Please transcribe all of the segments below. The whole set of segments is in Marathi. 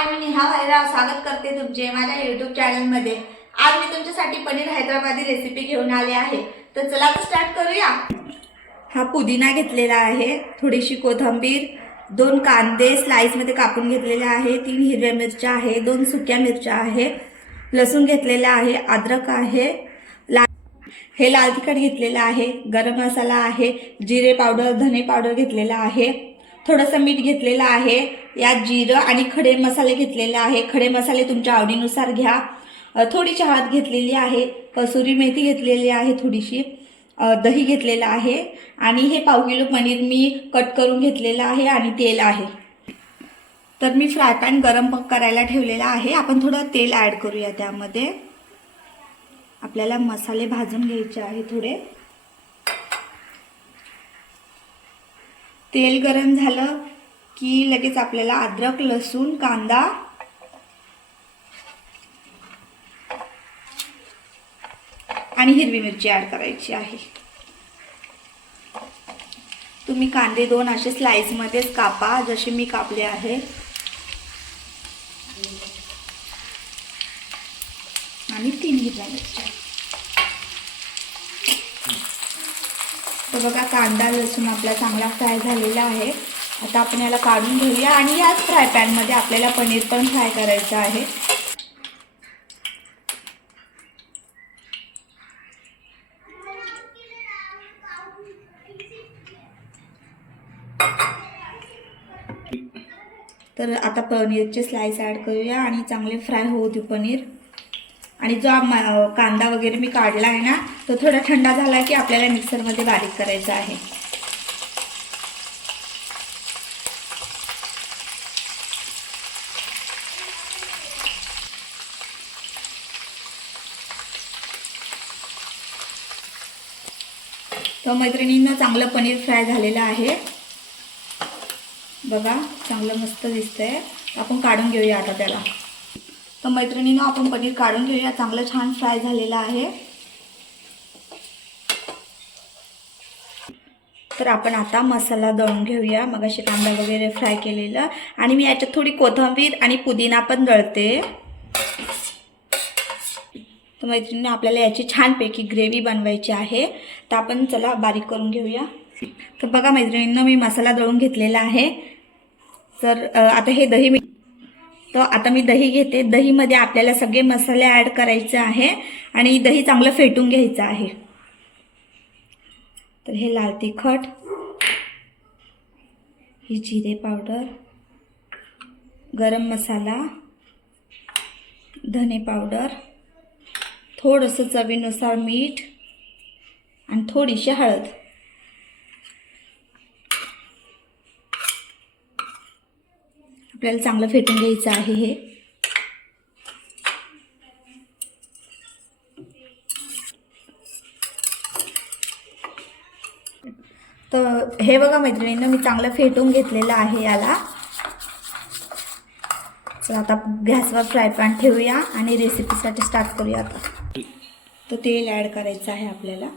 मी नेहा भाईराव स्वागत करते तुमचे माझ्या YouTube चॅनलमध्ये। आज मी तुमच्यासाठी पनीर हैदराबादी रेसिपी घेऊन आले आहे। तर चला तर स्टार्ट करूया। हा पुदिना घेतलेला आहे, थोडीशी कोथिंबीर, 2 कांदे स्लाइस मध्ये कापून घेतलेले आहे, 3 हिरव्या मिरच्या आहे, 2 सुक्या मिरच्या आहे, लसूण घेतलेला आहे, अद्रक आहे, हे लाल तिखट घेतलेला आहे, गरम मसाला आहे, जिरे पावडर, धने पावडर घेतलेला आहे, थोडंसं मीठ घेतलेलं आहे, यात जिरं आणि खडे मसाले घेतलेले आहे। खडे मसाले तुमच्या आवडीनुसार घ्या। थोडीशी हळद घेतलेली आहे, कसुरी मेथी घेतलेली आहे, थोडीशी दही घेतलेलं आहे आणि हे पाव किलो पनीर मी कट करून घेतलेलं आहे आणि तेल आहे। तर मी फ्राय पॅन गरम करायला ठेवलेला आहे। आपण थोडं तेल ॲड करूया। त्यामध्ये आपल्याला मसाले भाजून घ्यायचे आहे। थोडे तेल गरम झालं की लगेच आपल्याला अद्रक, लसूण, कांदा आणि हिरवी मिरची ॲड करायची आहे। तुम्ही कांदे 2 असे स्लाइस मध्ये कापा, जसे मी कापले आहे। आणि 3 हिरव्या मिरच्या। तर बघा कांदा लसूण आपला चांगला फ्राय झालेला आहे। आता आपण याला काढून घेऊया आणि याच फ्राय पॅन मध्ये आपल्याला पनीर पण फ्राय करायचं आहे। तर आता पनीरचे स्लाइस ॲड करूया आणि चांगले फ्राय होऊ दे पनीर। आणि जो कांदा वगैरे मी काढला आहे ना, तो थोडा थंडा झाला की आपल्याला मिक्सर मध्ये बारीक करायचा आहे। तर मैत्रिणींना चांगलं पनीर फ्राय झालेलं आहे। बघा चांगलं मस्त दिसतंय। आपण काढून घेऊया आता त्याला। तर मैत्रिणींना आपण पनीर काढून घेऊया। चांगलं छान फ्राय झालेलं आहे। तर आपण आता मसाला दळून घेऊया। मगाशी कांदा वगैरे फ्राय केलेला आणि मी याच्यात थोडी कोथिंबीर आणि पुदिना पण दळते। तर मैत्रिणींना आपल्याला याची छानपैकी ग्रेव्ही बनवायची आहे। तर आपण चला बारीक करून घेऊया। तर बघा मैत्रिणींना मी मसाला दळून घेतलेला आहे। तर आता हे दही तर आता मी दही घेते। दहीमध्ये आपल्याला सगळे मसाले ॲड करायचे आहे आणि दही चांगलं फेटून घ्यायचं आहे। तर हे लाल तिखट, ही जिरे पावडर, गरम मसाला, धने पावडर, थोडंसं चवीनुसार मीठ आणि थोडीशी हळद। आपल्याला चांगलं फेटून घ्यायचं आहे हे। तर हे बघा मैत्रिणींना मी चांगलं फेटून घेतलेलं आहे याला। तर आता गॅसवर फ्राय पॅन ठेवूया आणि रेसिपीसाठी स्टार्ट करूया। आता तर तेल ॲड करायचं आहे आपल्याला।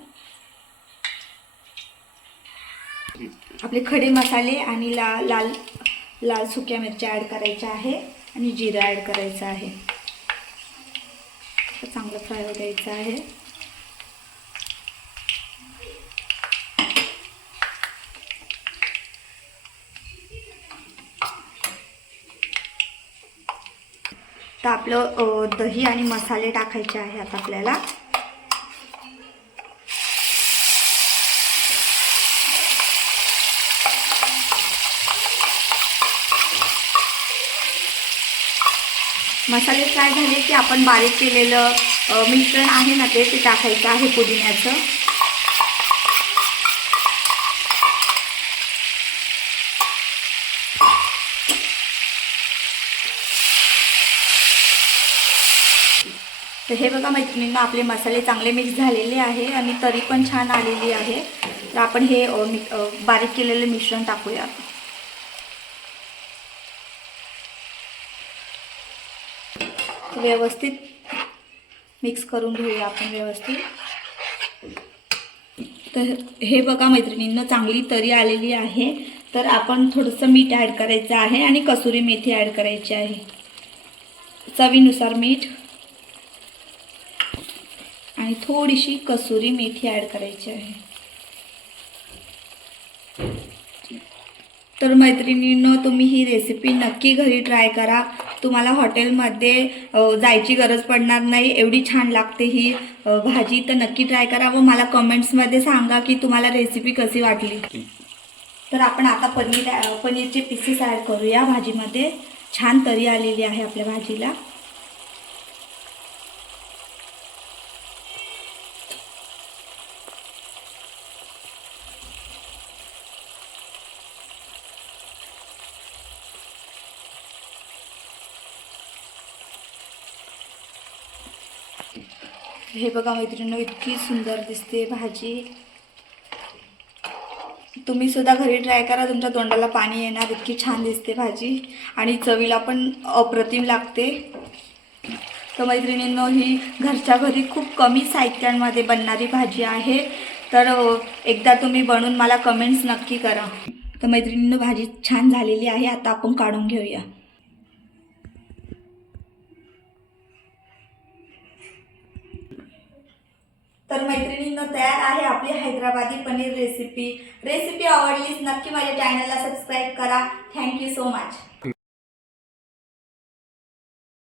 आपले खडे मसाले आणि लाल सुक्या मिरच्या ॲड करायच्या आहे आणि जिरं ॲड करायचं आहे। चांगलं फ्राय होऊ द्यायचं आहे। तर आपलं दही आणि मसाले टाकायचे आहे आता आपल्याला। मसाले फ्राय झाले की आपण बारीक केलेलं मिश्रण आहे ना ते टाकायचं आहे पुदिन्याचं। तर हे बघा मैत्रिणींना आपले मसाले चांगले मिक्स झालेले आहे आणि तरी पण छान आलेली आहे। तर आपण हे बारीक केलेले मिश्रण टाकूया। व्यवस्थित मिक्स करून घेऊया आपण व्यवस्थित। तर हे बघा मैत्रिणींना चांगली तरी आलेली आहे। तर आपण थोडंसं मीठ ॲड करायचं आहे आणि कसुरी मेथी ॲड करायची आहे। चवीनुसार मीठ आणि थोडीशी कसुरी मेथी ॲड करायची आहे. तर मैत्रिणींनो, तुम्ही ही रेसिपी नक्की घरी ट्राय करा. तुम्हाला हॉटेलमध्ये जायची गरज पडणार नाही, एवढी छान लागते ही भाजी. तर नक्की ट्राय करा व मला कमेंट्समध्ये सांगा की तुम्हाला रेसिपी कशी वाटली. तर आपण आता पनीरचे पीसेस ॲड करूया भाजीमध्ये. छान तरी आलेली आहे आपल्या भाजीला. हे बघा मैत्रिणींनो, इतकी सुंदर दिसते भाजी. तुम्ही सुद्धा घरी ट्राय करा, तुमच्या तोंडाला पाणी येणार, इतकी छान दिसते भाजी आणि चवीला पण अप्रतिम लागते. तर मैत्रिणींनो, ही घरच्या घरी खूप कमी साहित्यांमध्ये बनणारी भाजी आहे. तर एकदा तुम्ही बनवून मला कमेंट्स नक्की करा. तर मैत्रिणींनो, भाजी छान झालेली आहे. आता आपण काढून घेऊया. तर मैत्रिणींनो, तयार आहे आपली हैदराबादी पनीर रेसिपी. आवडलीच नक्की माझ्या चॅनलला सबस्क्राईब करा. Thank you so much.